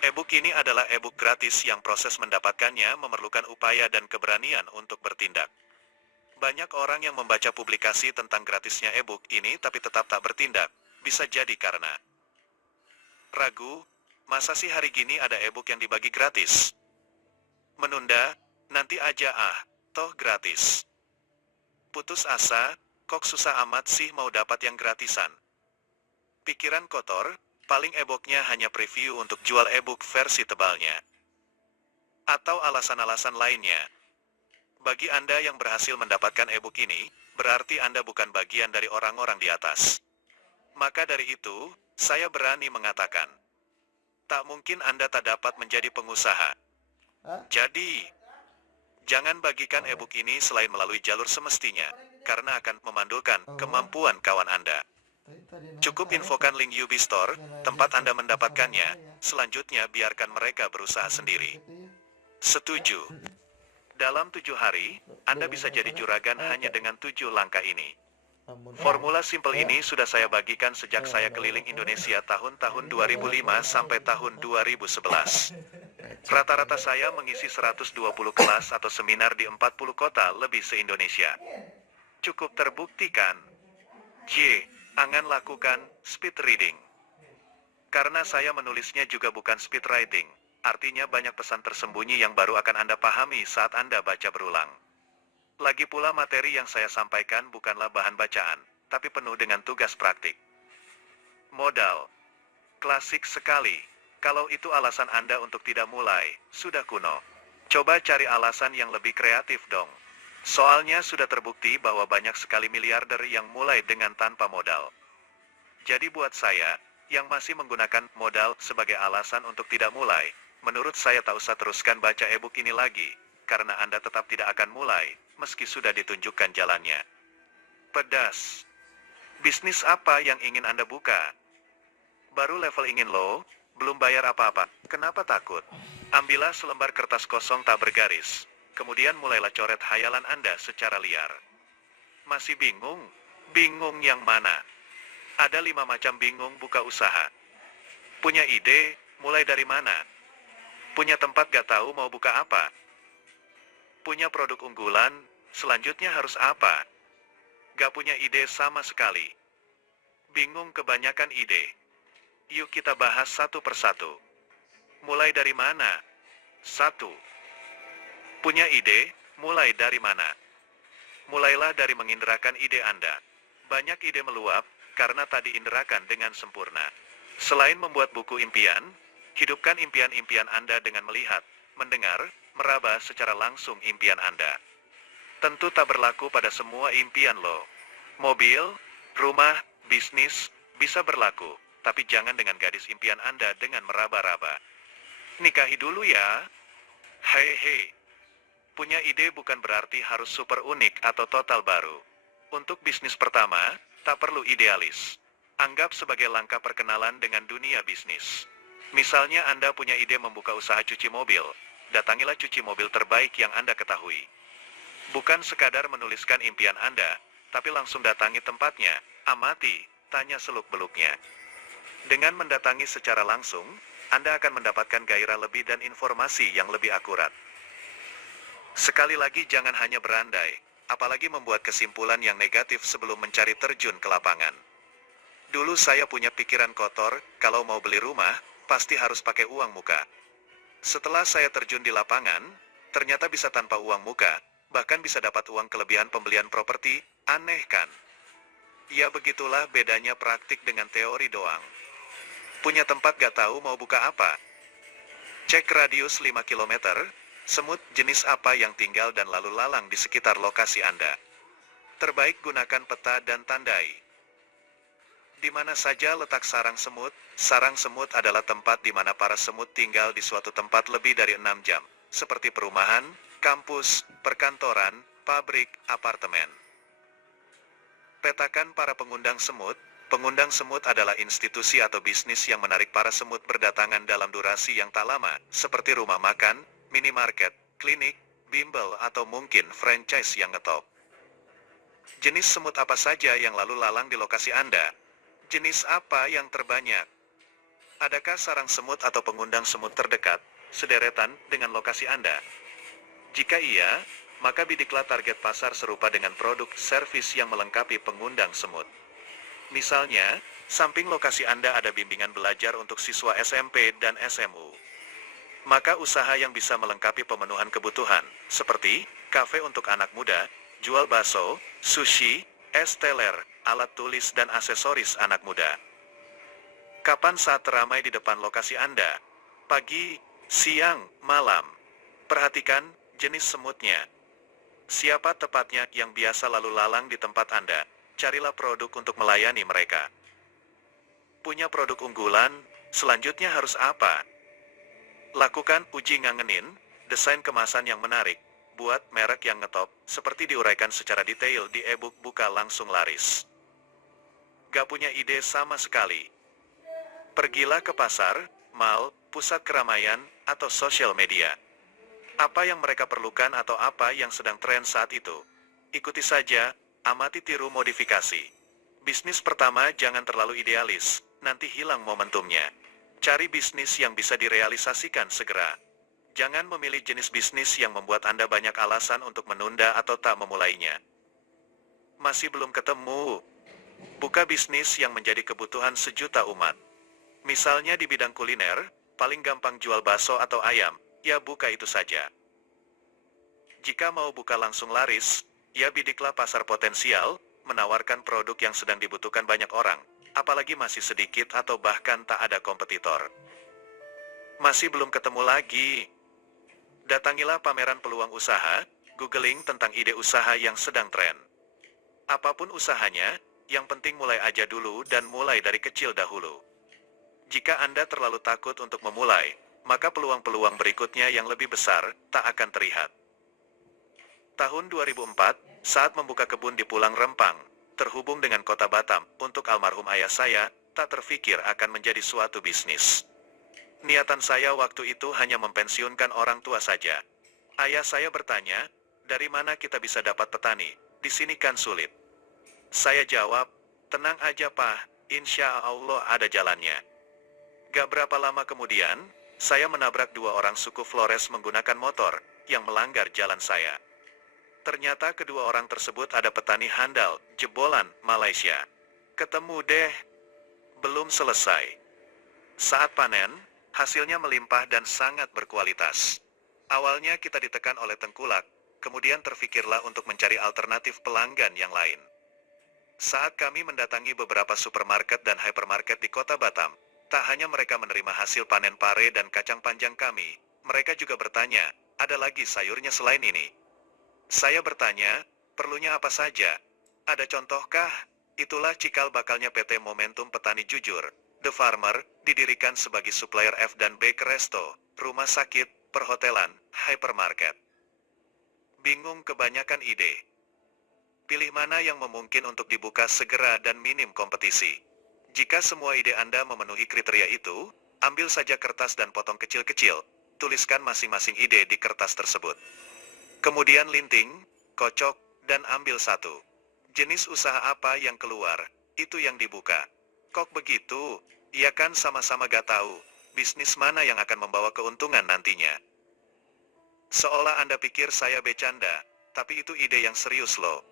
E-book ini adalah e-book gratis yang proses mendapatkannya memerlukan upaya dan keberanian untuk bertindak. Banyak orang yang membaca publikasi tentang gratisnya e-book ini tapi tetap tak bertindak. Bisa jadi karena ragu, masa sih hari gini ada e-book yang dibagi gratis? Menunda, nanti aja toh gratis. Putus asa, kok susah amat sih mau dapat yang gratisan? Pikiran kotor, paling e-booknya hanya preview untuk jual e-book versi tebalnya. Atau alasan-alasan lainnya. Bagi Anda yang berhasil mendapatkan e-book ini, berarti Anda bukan bagian dari orang-orang di atas. Maka dari itu, saya berani mengatakan, tak mungkin Anda tak dapat menjadi pengusaha. Jadi, jangan bagikan e-book ini selain melalui jalur semestinya, karena akan memandulkan kemampuan kawan Anda. Cukup infokan link UB Store, tempat Anda mendapatkannya, selanjutnya biarkan mereka berusaha sendiri. Setuju. Dalam 7 hari, Anda bisa jadi juragan hanya dengan 7 langkah ini. Formula simpel ini sudah saya bagikan sejak saya keliling Indonesia tahun-tahun 2005 sampai tahun 2011. Rata-rata saya mengisi 120 kelas atau seminar di 40 kota lebih se-Indonesia. Cukup terbuktikan. Angan lakukan speed reading. Karena saya menulisnya juga bukan speed writing, artinya banyak pesan tersembunyi yang baru akan Anda pahami saat Anda baca berulang. Lagi pula materi yang saya sampaikan bukanlah bahan bacaan, tapi penuh dengan tugas praktik. Modal. Klasik sekali. Kalau itu alasan Anda untuk tidak mulai, sudah kuno. Coba cari alasan yang lebih kreatif dong. Soalnya sudah terbukti bahwa banyak sekali miliarder yang mulai dengan tanpa modal. Jadi buat saya, yang masih menggunakan modal sebagai alasan untuk tidak mulai, menurut saya tak usah teruskan baca e-book ini lagi, karena Anda tetap tidak akan mulai, meski sudah ditunjukkan jalannya. Pedas. Bisnis apa yang ingin Anda buka? Baru level ingin low, belum bayar apa-apa, kenapa takut? Ambillah selembar kertas kosong tak bergaris, kemudian mulailah coret hayalan Anda secara liar. Masih bingung? Bingung yang mana? Ada 5 macam bingung buka usaha. Punya ide, mulai dari mana? Punya tempat gak tahu mau buka apa? Punya produk unggulan, selanjutnya harus apa? Gak punya ide sama sekali. Bingung kebanyakan ide. Yuk kita bahas satu persatu. Mulai dari mana? 1. Punya ide, mulai dari mana? Mulailah dari menginderakan ide Anda. Banyak ide meluap, karena tak diinderakan dengan sempurna. Selain membuat buku impian, hidupkan impian-impian Anda dengan melihat, mendengar, meraba secara langsung impian Anda. Tentu tak berlaku pada semua impian lo. Mobil, rumah, bisnis, bisa berlaku, tapi jangan dengan gadis impian Anda dengan meraba-raba. Nikahi dulu ya. Hei. Punya ide bukan berarti harus super unik atau total baru. Untuk bisnis pertama, tak perlu idealis. Anggap sebagai langkah perkenalan dengan dunia bisnis. Misalnya Anda punya ide membuka usaha cuci mobil, datangilah cuci mobil terbaik yang Anda ketahui. Bukan sekadar menuliskan impian Anda, tapi langsung datangi tempatnya, amati, tanya seluk-beluknya. Dengan mendatangi secara langsung, Anda akan mendapatkan gairah lebih dan informasi yang lebih akurat. Sekali lagi jangan hanya berandai, apalagi membuat kesimpulan yang negatif sebelum mencari terjun ke lapangan. Dulu saya punya pikiran kotor, kalau mau beli rumah, pasti harus pakai uang muka. Setelah saya terjun di lapangan, ternyata bisa tanpa uang muka, bahkan bisa dapat uang kelebihan pembelian properti, aneh kan? Ya begitulah bedanya praktik dengan teori doang. Punya tempat gak tahu mau buka apa? Cek radius 5 km, semut jenis apa yang tinggal dan lalu lalang di sekitar lokasi Anda. Terbaik gunakan peta dan tandai. Di mana saja letak sarang semut? Sarang semut adalah tempat di mana para semut tinggal di suatu tempat lebih dari 6 jam, seperti perumahan, kampus, perkantoran, pabrik, apartemen. Petakan para pengundang semut. Pengundang semut adalah institusi atau bisnis yang menarik para semut berdatangan dalam durasi yang tak lama, seperti rumah makan, minimarket, klinik, bimbel atau mungkin franchise yang ngetop. Jenis semut apa saja yang lalu lalang di lokasi Anda? Jenis apa yang terbanyak? Adakah sarang semut atau pengundang semut terdekat, sederetan dengan lokasi Anda? Jika iya, maka bidiklah target pasar serupa dengan produk servis yang melengkapi pengundang semut. Misalnya, samping lokasi Anda ada bimbingan belajar untuk siswa SMP dan SMU. Maka usaha yang bisa melengkapi pemenuhan kebutuhan, seperti kafe untuk anak muda, jual bakso, sushi, es teler, alat tulis dan aksesoris anak muda. Kapan saat ramai di depan lokasi Anda? Pagi, siang, malam. Perhatikan jenis semutnya. Siapa tepatnya yang biasa lalu lalang di tempat Anda? Carilah produk untuk melayani mereka. Punya produk unggulan, selanjutnya harus apa? Lakukan uji ngangenin, desain kemasan yang menarik, buat merek yang ngetop, seperti diuraikan secara detail di e-book Buka Langsung Laris. Gak punya ide sama sekali? Pergilah ke pasar, mal, pusat keramaian, atau sosial media. Apa yang mereka perlukan atau apa yang sedang tren saat itu? Ikuti saja, amati tiru modifikasi. Bisnis pertama jangan terlalu idealis, nanti hilang momentumnya. Cari bisnis yang bisa direalisasikan segera. Jangan memilih jenis bisnis yang membuat Anda banyak alasan untuk menunda atau tak memulainya. Masih belum ketemu? Buka bisnis yang menjadi kebutuhan sejuta umat. Misalnya di bidang kuliner, paling gampang jual bakso atau ayam, ya buka itu saja. Jika mau buka langsung laris, ya bidiklah pasar potensial, menawarkan produk yang sedang dibutuhkan banyak orang, apalagi masih sedikit atau bahkan tak ada kompetitor. Masih belum ketemu lagi? Datangilah pameran peluang usaha, googling tentang ide usaha yang sedang tren. Apapun usahanya, yang penting mulai aja dulu dan mulai dari kecil dahulu. Jika Anda terlalu takut untuk memulai, maka peluang-peluang berikutnya yang lebih besar tak akan terlihat. Tahun 2004, saat membuka kebun di Pulang Rempang, terhubung dengan kota Batam, untuk almarhum ayah saya, tak terfikir akan menjadi suatu bisnis. Niatan saya waktu itu hanya mempensiunkan orang tua saja. Ayah saya bertanya, dari mana kita bisa dapat petani? Di sini kan sulit. Saya jawab, tenang aja Pak, insya Allah ada jalannya. Gak berapa lama kemudian, saya menabrak dua orang suku Flores menggunakan motor, yang melanggar jalan saya. Ternyata kedua orang tersebut ada petani handal, jebolan, Malaysia. Ketemu deh. Belum selesai. Saat panen, hasilnya melimpah dan sangat berkualitas. Awalnya kita ditekan oleh tengkulak, kemudian terfikirlah untuk mencari alternatif pelanggan yang lain. Saat kami mendatangi beberapa supermarket dan hypermarket di kota Batam, tak hanya mereka menerima hasil panen pare dan kacang panjang kami, mereka juga bertanya, ada lagi sayurnya selain ini? Saya bertanya, perlunya apa saja? Ada contohkah? Itulah cikal bakalnya PT Momentum Petani Jujur, The Farmer, didirikan sebagai supplier F dan B ke resto, rumah sakit, perhotelan, hypermarket. Bingung kebanyakan ide. Pilih mana yang memungkin untuk dibuka segera dan minim kompetisi. Jika semua ide Anda memenuhi kriteria itu, ambil saja kertas dan potong kecil-kecil, tuliskan masing-masing ide di kertas tersebut. Kemudian linting, kocok, dan ambil satu. Jenis usaha apa yang keluar, itu yang dibuka. Kok begitu? Iya kan sama-sama gak tahu, bisnis mana yang akan membawa keuntungan nantinya. Seolah Anda pikir saya bercanda, tapi itu ide yang serius loh.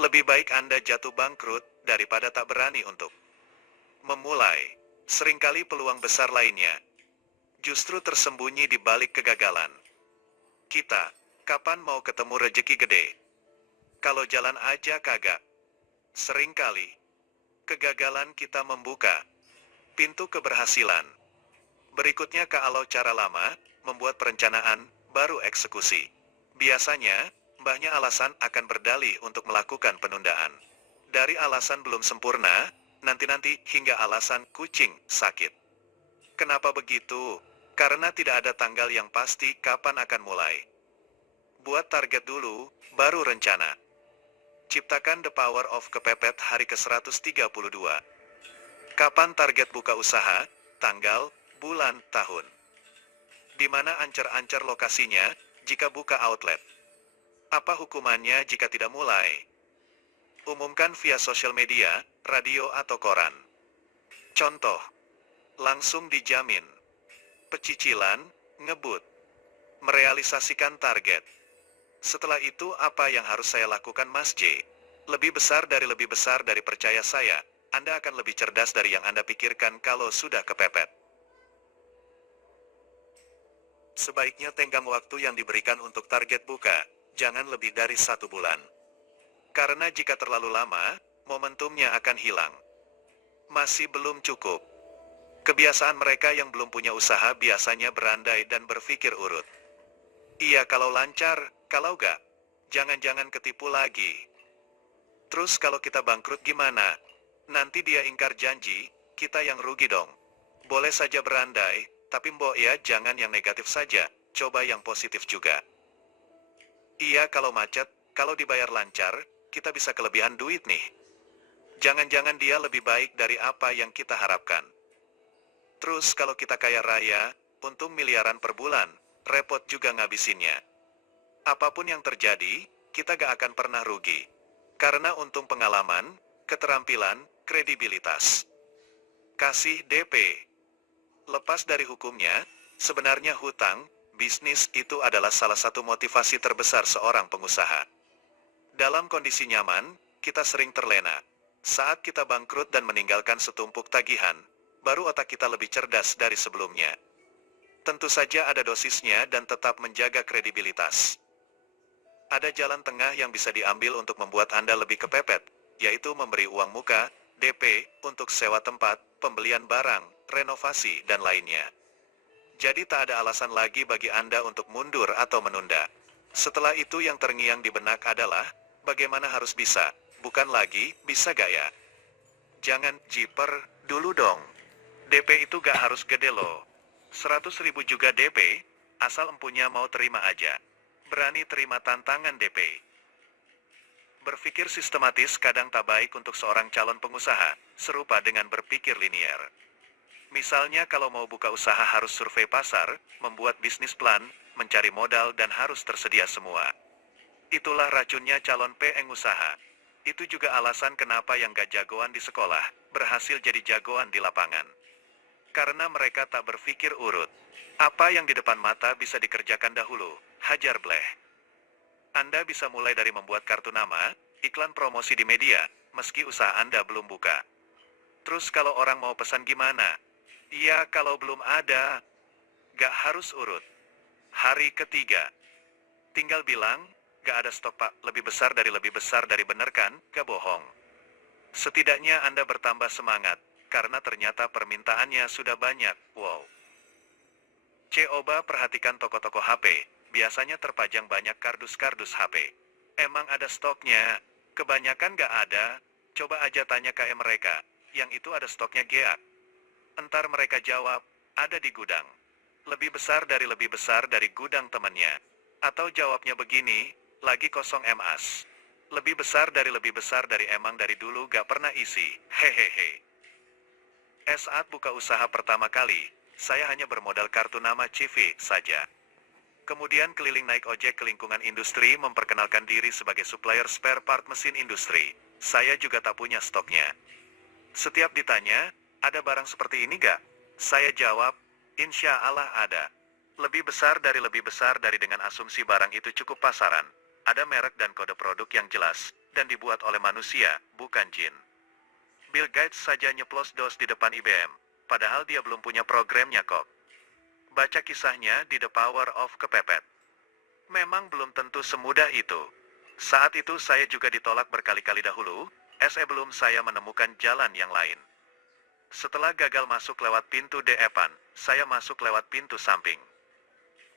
Lebih baik Anda jatuh bangkrut, daripada tak berani untuk memulai. Seringkali peluang besar lainnya justru tersembunyi di balik kegagalan. Kita, kapan mau ketemu rejeki gede? Kalau jalan aja kagak. Seringkali kegagalan kita membuka pintu keberhasilan. Berikutnya kalau cara lama, membuat perencanaan, baru eksekusi. Biasanya, banyak alasan akan berdalih untuk melakukan penundaan. Dari alasan belum sempurna, nanti-nanti hingga alasan kucing sakit. Kenapa begitu? Karena tidak ada tanggal yang pasti kapan akan mulai. Buat target dulu, baru rencana. Ciptakan the power of kepepet hari ke-132. Kapan target buka usaha? Tanggal, bulan, tahun. Di mana ancar-ancar lokasinya, jika buka outlet? Apa hukumannya jika tidak mulai? Umumkan via sosial media, radio atau koran. Contoh, langsung dijamin. Pecicilan, ngebut, merealisasikan target. Setelah itu apa yang harus saya lakukan Mas J? Lebih besar dari percaya saya, Anda akan lebih cerdas dari yang Anda pikirkan kalau sudah kepepet. Sebaiknya tenggang waktu yang diberikan untuk target buka, jangan lebih dari 1 bulan. Karena jika terlalu lama, momentumnya akan hilang. Masih belum cukup. Kebiasaan mereka yang belum punya usaha biasanya berandai dan berpikir urut. Iya kalau lancar, kalau enggak, jangan-jangan ketipu lagi. Terus kalau kita bangkrut gimana? Nanti dia ingkar janji, kita yang rugi dong. Boleh saja berandai, tapi mbok ya jangan yang negatif saja, coba yang positif juga. Iya kalau macet, kalau dibayar lancar, kita bisa kelebihan duit nih. Jangan-jangan dia lebih baik dari apa yang kita harapkan. Terus kalau kita kaya raya, untung miliaran per bulan, repot juga ngabisinnya. Apapun yang terjadi, kita gak akan pernah rugi. Karena untung pengalaman, keterampilan, kredibilitas. Kasih DP. Lepas dari hukumnya, sebenarnya hutang, bisnis itu adalah salah satu motivasi terbesar seorang pengusaha. Dalam kondisi nyaman, kita sering terlena. Saat kita bangkrut dan meninggalkan setumpuk tagihan, baru otak kita lebih cerdas dari sebelumnya. Tentu saja ada dosisnya dan tetap menjaga kredibilitas. Ada jalan tengah yang bisa diambil untuk membuat Anda lebih kepepet, yaitu memberi uang muka, DP, untuk sewa tempat, pembelian barang, renovasi, dan lainnya. Jadi tak ada alasan lagi bagi Anda untuk mundur atau menunda. Setelah itu yang terngiang di benak adalah, bagaimana harus bisa, bukan lagi, bisa gak ya? Jangan jiper dulu dong. DP itu gak harus gede loh. 100.000 juga DP, asal empunya mau terima aja. Berani terima tantangan DP. Berpikir sistematis kadang tak baik untuk seorang calon pengusaha, serupa dengan berpikir linier. Misalnya kalau mau buka usaha harus survei pasar, membuat bisnis plan, mencari modal dan harus tersedia semua. Itulah racunnya calon pengusaha. Itu juga alasan kenapa yang gak jagoan di sekolah, berhasil jadi jagoan di lapangan. Karena mereka tak berpikir urut. Apa yang di depan mata bisa dikerjakan dahulu, hajar bleh. Anda bisa mulai dari membuat kartu nama, iklan promosi di media, meski usaha Anda belum buka. Terus kalau orang mau pesan gimana? Iya kalau belum ada, gak harus urut. Hari ketiga. Tinggal bilang, gak ada stok pak, lebih besar dari bener kan, gak bohong. Setidaknya Anda bertambah semangat. Karena ternyata permintaannya sudah banyak, wow. Coba perhatikan toko-toko HP, biasanya terpajang banyak kardus-kardus HP. Emang ada stoknya? Kebanyakan gak ada, coba aja tanya KM mereka, yang itu ada stoknya GA. Entar mereka jawab, ada di gudang. Lebih besar dari gudang temannya. Atau jawabnya begini, lagi kosong MAS. Lebih besar dari emang dari dulu gak pernah isi, hehehe. Saat buka usaha pertama kali, saya hanya bermodal kartu nama CV saja. Kemudian keliling naik ojek ke lingkungan industri memperkenalkan diri sebagai supplier spare part mesin industri. Saya juga tak punya stoknya. Setiap ditanya, ada barang seperti ini gak? Saya jawab, insya Allah ada. Lebih besar dari dengan asumsi barang itu cukup pasaran. Ada merek dan kode produk yang jelas, dan dibuat oleh manusia, bukan jin. Bill Gates saja nyeplos DOS di depan IBM, padahal dia belum punya programnya kok. Baca kisahnya di The Power of Kepepet. Memang belum tentu semudah itu. Saat itu saya juga ditolak berkali-kali dahulu, sebelum saya menemukan jalan yang lain. Setelah gagal masuk lewat pintu depan, saya masuk lewat pintu samping.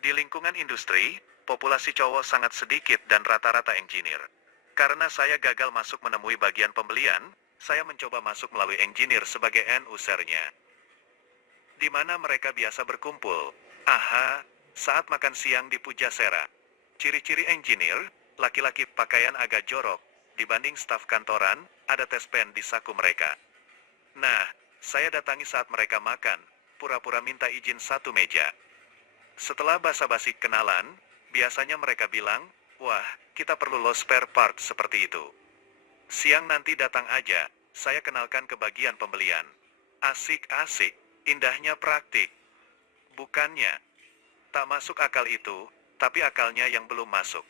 Di lingkungan industri, populasi cowok sangat sedikit dan rata-rata engineer. Karena saya gagal masuk menemui bagian pembelian, saya mencoba masuk melalui engineer sebagai end user-nya. Di mana mereka biasa berkumpul. Aha, saat makan siang di Pujasera. Ciri-ciri engineer, laki-laki pakaian agak jorok, dibanding staf kantoran, ada tes pen di saku mereka. Nah, saya datangi saat mereka makan, pura-pura minta izin satu meja. Setelah basa-basi kenalan, biasanya mereka bilang, wah, kita perlu lo spare part seperti itu. Siang nanti datang aja, saya kenalkan ke bagian pembelian. Asik-asik. Indahnya praktik. Bukannya. Tak masuk akal itu, tapi akalnya yang belum masuk.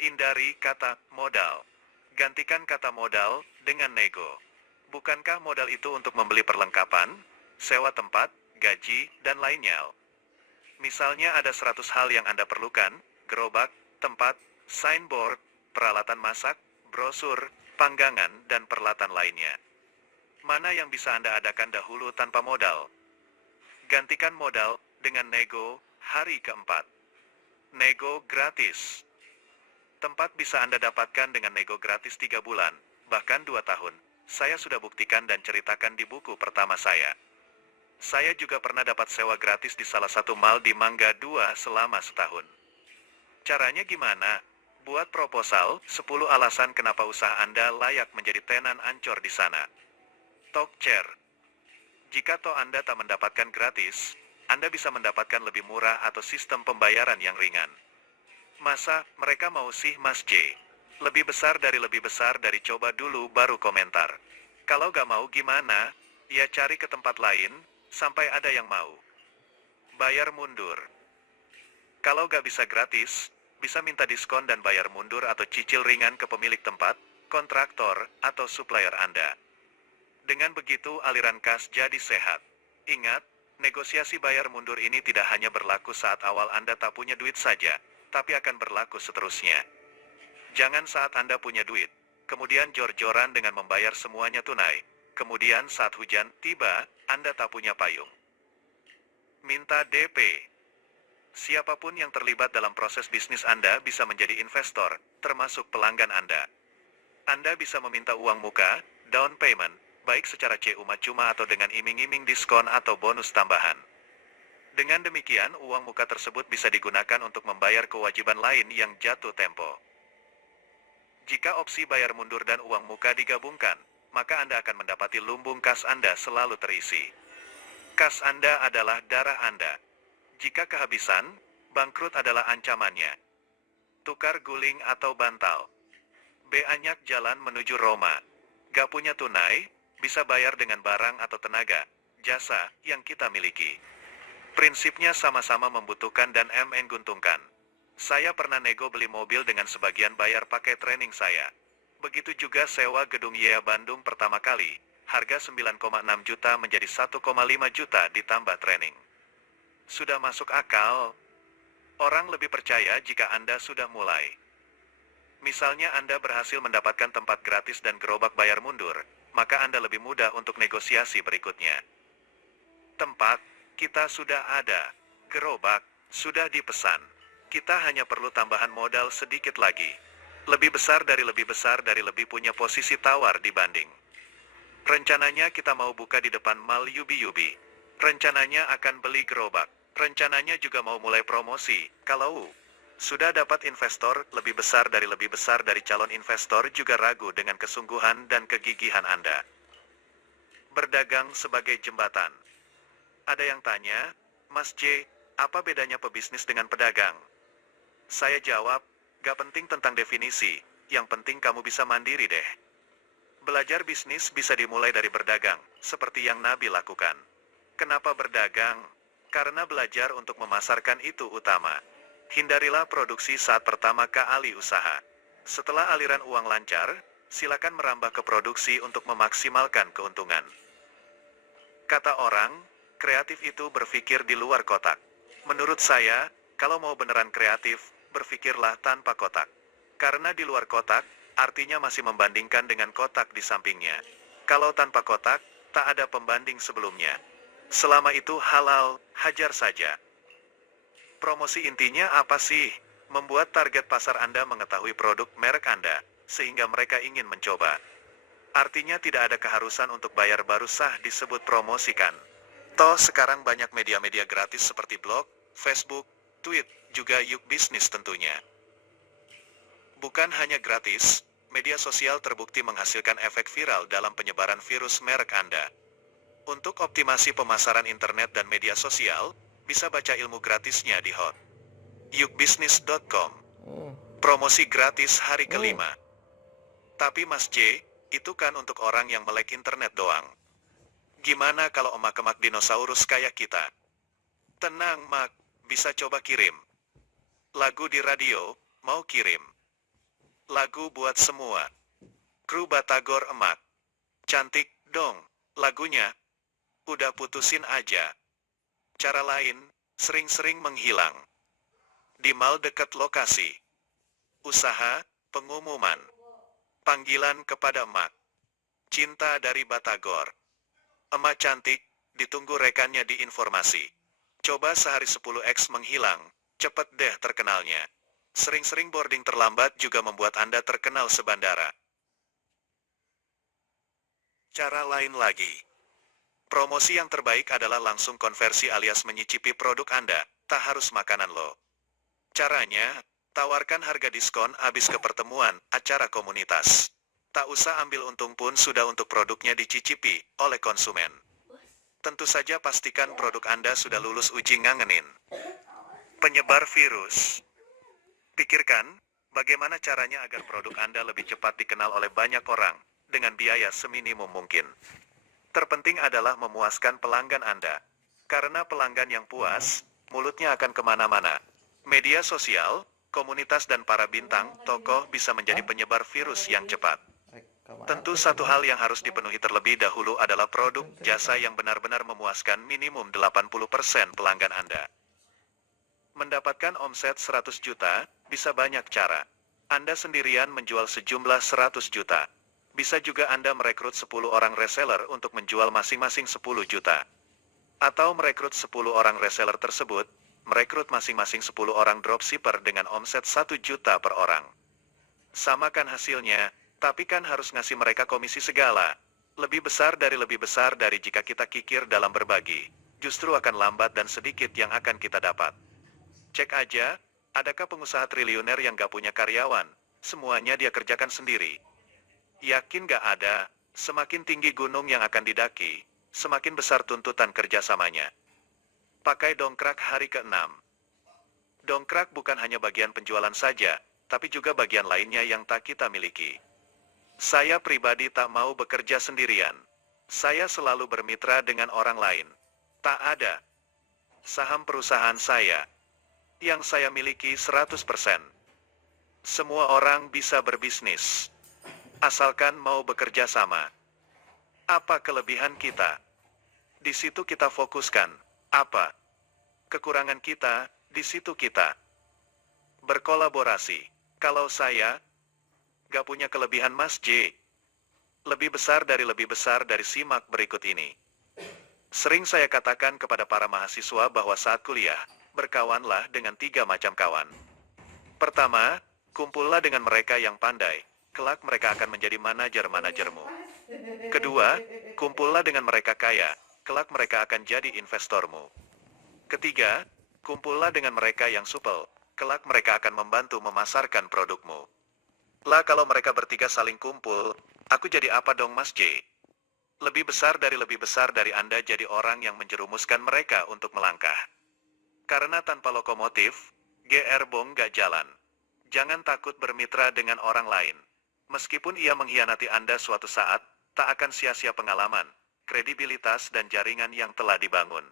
Hindari kata modal. Gantikan kata modal dengan nego. Bukankah modal itu untuk membeli perlengkapan, sewa tempat, gaji, dan lainnya? Misalnya ada 100 hal yang Anda perlukan, gerobak, tempat, signboard, peralatan masak, brosur, panggangan, dan peralatan lainnya. Mana yang bisa Anda adakan dahulu tanpa modal? Gantikan modal dengan nego hari keempat. Nego gratis. Tempat bisa Anda dapatkan dengan nego gratis 3 bulan, bahkan 2 tahun. Saya sudah buktikan dan ceritakan di buku pertama saya. Saya juga pernah dapat sewa gratis di salah satu mall di Mangga 2 selama setahun. Caranya gimana? Buat proposal, 10 alasan kenapa usaha Anda layak menjadi tenan ancor di sana. Talk chair. Jika toh Anda tak mendapatkan gratis, Anda bisa mendapatkan lebih murah atau sistem pembayaran yang ringan. Masa mereka mau sih Mas J? Lebih besar dari coba dulu baru komentar. Kalau gak mau gimana, ya cari ke tempat lain, sampai ada yang mau. Bayar mundur. Kalau gak bisa gratis, bisa minta diskon dan bayar mundur atau cicil ringan ke pemilik tempat, kontraktor, atau supplier Anda. Dengan begitu aliran kas jadi sehat. Ingat, negosiasi bayar mundur ini tidak hanya berlaku saat awal Anda tak punya duit saja, tapi akan berlaku seterusnya. Jangan saat Anda punya duit, kemudian jor-joran dengan membayar semuanya tunai, kemudian saat hujan tiba, Anda tak punya payung. Minta DP. Siapapun yang terlibat dalam proses bisnis Anda bisa menjadi investor, termasuk pelanggan Anda. Anda bisa meminta uang muka, down payment, baik secara cuma-cuma atau dengan iming-iming diskon atau bonus tambahan. Dengan demikian, uang muka tersebut bisa digunakan untuk membayar kewajiban lain yang jatuh tempo. Jika opsi bayar mundur dan uang muka digabungkan, maka Anda akan mendapati lumbung kas Anda selalu terisi. Kas Anda adalah darah Anda. Jika kehabisan, bangkrut adalah ancamannya. Tukar guling atau bantal. Banyak jalan menuju Roma. Gak punya tunai, bisa bayar dengan barang atau tenaga, jasa, yang kita miliki. Prinsipnya sama-sama membutuhkan dan menguntungkan. Saya pernah nego beli mobil dengan sebagian bayar pakai training saya. Begitu juga sewa gedung YEA Bandung pertama kali, harga 9,6 juta menjadi 1,5 juta ditambah training. Sudah masuk akal? Orang lebih percaya jika Anda sudah mulai. Misalnya Anda berhasil mendapatkan tempat gratis dan gerobak bayar mundur, maka Anda lebih mudah untuk negosiasi berikutnya. Tempat, kita sudah ada. Gerobak, sudah dipesan. Kita hanya perlu tambahan modal sedikit lagi. Lebih besar dari lebih punya posisi tawar dibanding. Rencananya kita mau buka di depan mall Yubi-Yubi. Rencananya akan beli gerobak. Rencananya juga mau mulai promosi. Kalau sudah dapat investor lebih besar dari calon investor juga ragu dengan kesungguhan dan kegigihan Anda. Berdagang sebagai jembatan. Ada yang tanya, Mas J, apa bedanya pebisnis dengan pedagang? Saya jawab, gak penting tentang definisi, yang penting kamu bisa mandiri deh. Belajar bisnis bisa dimulai dari berdagang, seperti yang Nabi lakukan. Kenapa berdagang? Karena belajar untuk memasarkan itu utama. Hindarilah produksi saat pertama kali usaha. Setelah aliran uang lancar, silakan merambah ke produksi untuk memaksimalkan keuntungan. Kata orang, kreatif itu berpikir di luar kotak. Menurut saya, kalau mau beneran kreatif, berpikirlah tanpa kotak. Karena di luar kotak, artinya masih membandingkan dengan kotak di sampingnya. Kalau tanpa kotak, tak ada pembanding sebelumnya. Selama itu halal, hajar saja. Promosi intinya apa sih? Membuat target pasar Anda mengetahui produk merek Anda, sehingga mereka ingin mencoba. Artinya tidak ada keharusan untuk bayar baru sah disebut promosikan. Toh sekarang banyak media-media gratis seperti blog, Facebook, Tweet, juga Yuk Bisnis tentunya. Bukan hanya gratis, media sosial terbukti menghasilkan efek viral dalam penyebaran virus merek Anda. Untuk optimasi pemasaran internet dan media sosial, bisa baca ilmu gratisnya di yukbisnis.com. Promosi gratis hari kelima. Tapi Mas J, itu kan untuk orang yang melek internet doang. Gimana kalau emak-emak dinosaurus kayak kita? Tenang, Mak. Bisa coba kirim. Lagu di radio, mau kirim. Lagu buat semua. Kru Batagor emak. Cantik, dong. Lagunya. Udah putusin aja. Cara lain, sering-sering menghilang. Di mal dekat lokasi. Usaha, pengumuman. Panggilan kepada emak. Cinta dari Batagor. Emak cantik, ditunggu rekannya di informasi. Coba sehari 10x menghilang, cepet deh terkenalnya. Sering-sering boarding terlambat juga membuat Anda terkenal sebandara. Cara lain lagi. Promosi yang terbaik adalah langsung konversi alias menyicipi produk Anda, tak harus makanan lo. Caranya, tawarkan harga diskon habis ke pertemuan, acara komunitas. Tak usah ambil untung pun sudah untuk produknya dicicipi oleh konsumen. Tentu saja pastikan produk Anda sudah lulus uji ngangenin. Penyebar virus. Pikirkan, bagaimana caranya agar produk Anda lebih cepat dikenal oleh banyak orang, dengan biaya seminimum mungkin. Terpenting adalah memuaskan pelanggan Anda. Karena pelanggan yang puas, mulutnya akan kemana-mana. Media sosial, komunitas dan para bintang, tokoh bisa menjadi penyebar virus yang cepat. Tentu satu hal yang harus dipenuhi terlebih dahulu adalah produk, jasa yang benar-benar memuaskan minimum 80% pelanggan Anda. Mendapatkan omset 100 juta, bisa banyak cara. Anda sendirian menjual sejumlah 100 juta. Bisa juga Anda merekrut 10 orang reseller untuk menjual masing-masing 10 juta. Atau merekrut 10 orang reseller tersebut, merekrut masing-masing 10 orang dropshipper dengan omset 1 juta per orang. Samakan hasilnya, tapi kan harus ngasih mereka komisi segala. Lebih besar dari jika kita kikir dalam berbagi. Justru akan lambat dan sedikit yang akan kita dapat. Cek aja, adakah pengusaha triliuner yang gak punya karyawan? Semuanya dia kerjakan sendiri. Yakin gak ada? Semakin tinggi gunung yang akan didaki, semakin besar tuntutan kerjasamanya. Pakai dongkrak hari ke-6. Dongkrak bukan hanya bagian penjualan saja, tapi juga bagian lainnya yang tak kita miliki. Saya pribadi tak mau bekerja sendirian. Saya selalu bermitra dengan orang lain. Tak ada saham perusahaan saya yang saya miliki 100%. Semua orang bisa berbisnis, asalkan mau bekerja sama. Apa kelebihan kita? Di situ kita fokuskan. Apa kekurangan kita? Di situ kita berkolaborasi. Kalau saya gak punya kelebihan Mas J. Lebih besar dari simak berikut ini. Sering saya katakan kepada para mahasiswa bahwa saat kuliah, berkawanlah dengan 3 macam kawan. Pertama, kumpullah dengan mereka yang pandai. Kelak mereka akan menjadi manajer-manajermu. Kedua, kumpullah dengan mereka kaya. Kelak mereka akan jadi investormu. Ketiga, kumpullah dengan mereka yang supel. Kelak mereka akan membantu memasarkan produkmu. Lah kalau mereka bertiga saling kumpul, aku jadi apa dong Mas J? Lebih besar dari Anda jadi orang yang menjerumuskan mereka untuk melangkah. Karena tanpa lokomotif, gerbong gak jalan. Jangan takut bermitra dengan orang lain. Meskipun ia mengkhianati Anda suatu saat, tak akan sia-sia pengalaman, kredibilitas dan jaringan yang telah dibangun.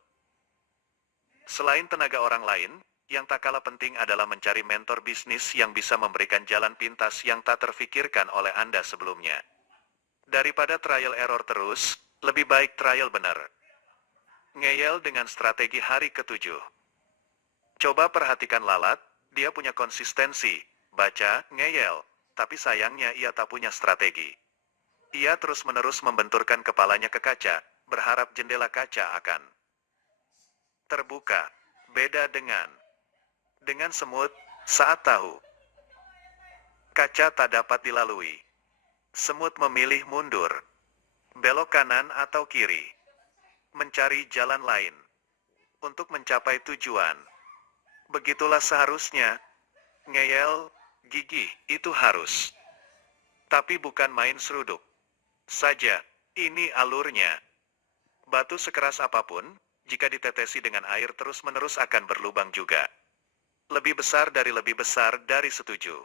Selain tenaga orang lain, yang tak kalah penting adalah mencari mentor bisnis yang bisa memberikan jalan pintas yang tak terfikirkan oleh Anda sebelumnya. Daripada trial error terus, lebih baik trial benar. Ngeyel dengan strategi hari ke-7. Coba perhatikan Lalat, dia punya konsistensi, baca, ngeyel, tapi sayangnya ia tak punya strategi. Ia terus-menerus membenturkan kepalanya ke kaca, berharap jendela kaca akan terbuka. Beda dengan semut, saat tahu kaca tak dapat dilalui. Semut memilih mundur, belok kanan atau kiri, mencari jalan lain untuk mencapai tujuan. Begitulah seharusnya. Ngeyel, gigih, itu harus. Tapi bukan main seruduk saja. Ini alurnya. Batu sekeras apapun, jika ditetesi dengan air terus-menerus akan berlubang juga. Lebih besar dari setuju.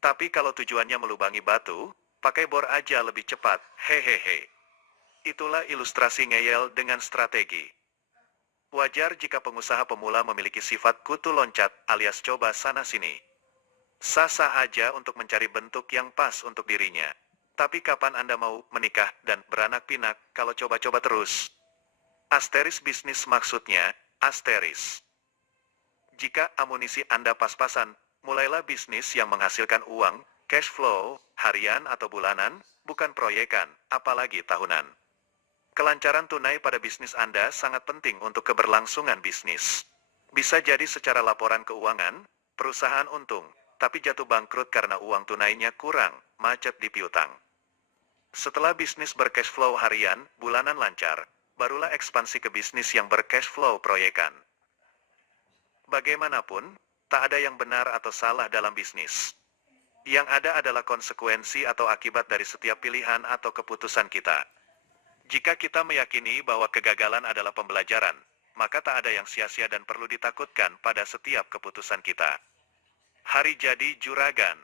Tapi kalau tujuannya melubangi batu, pakai bor aja lebih cepat, hehehe. Itulah ilustrasi ngeyel dengan strategi. Wajar jika pengusaha pemula memiliki sifat kutu loncat alias coba sana-sini. Sah-sah aja untuk mencari bentuk yang pas untuk dirinya. Tapi kapan Anda mau menikah dan beranak pinak kalau coba-coba terus? Asteris bisnis maksudnya, asteris. Jika amunisi Anda pas-pasan, mulailah bisnis yang menghasilkan uang, cash flow, harian atau bulanan, bukan proyekan, apalagi tahunan. Kelancaran tunai pada bisnis Anda sangat penting untuk keberlangsungan bisnis. Bisa jadi secara laporan keuangan, perusahaan untung, tapi jatuh bangkrut karena uang tunainya kurang, macet di piutang. Setelah bisnis bercash flow harian, bulanan lancar, barulah ekspansi ke bisnis yang bercash flow proyekan. Bagaimanapun, tak ada yang benar atau salah dalam bisnis. Yang ada adalah konsekuensi atau akibat dari setiap pilihan atau keputusan kita. Jika kita meyakini bahwa kegagalan adalah pembelajaran, maka tak ada yang sia-sia dan perlu ditakutkan pada setiap keputusan kita. Hari jadi juragan.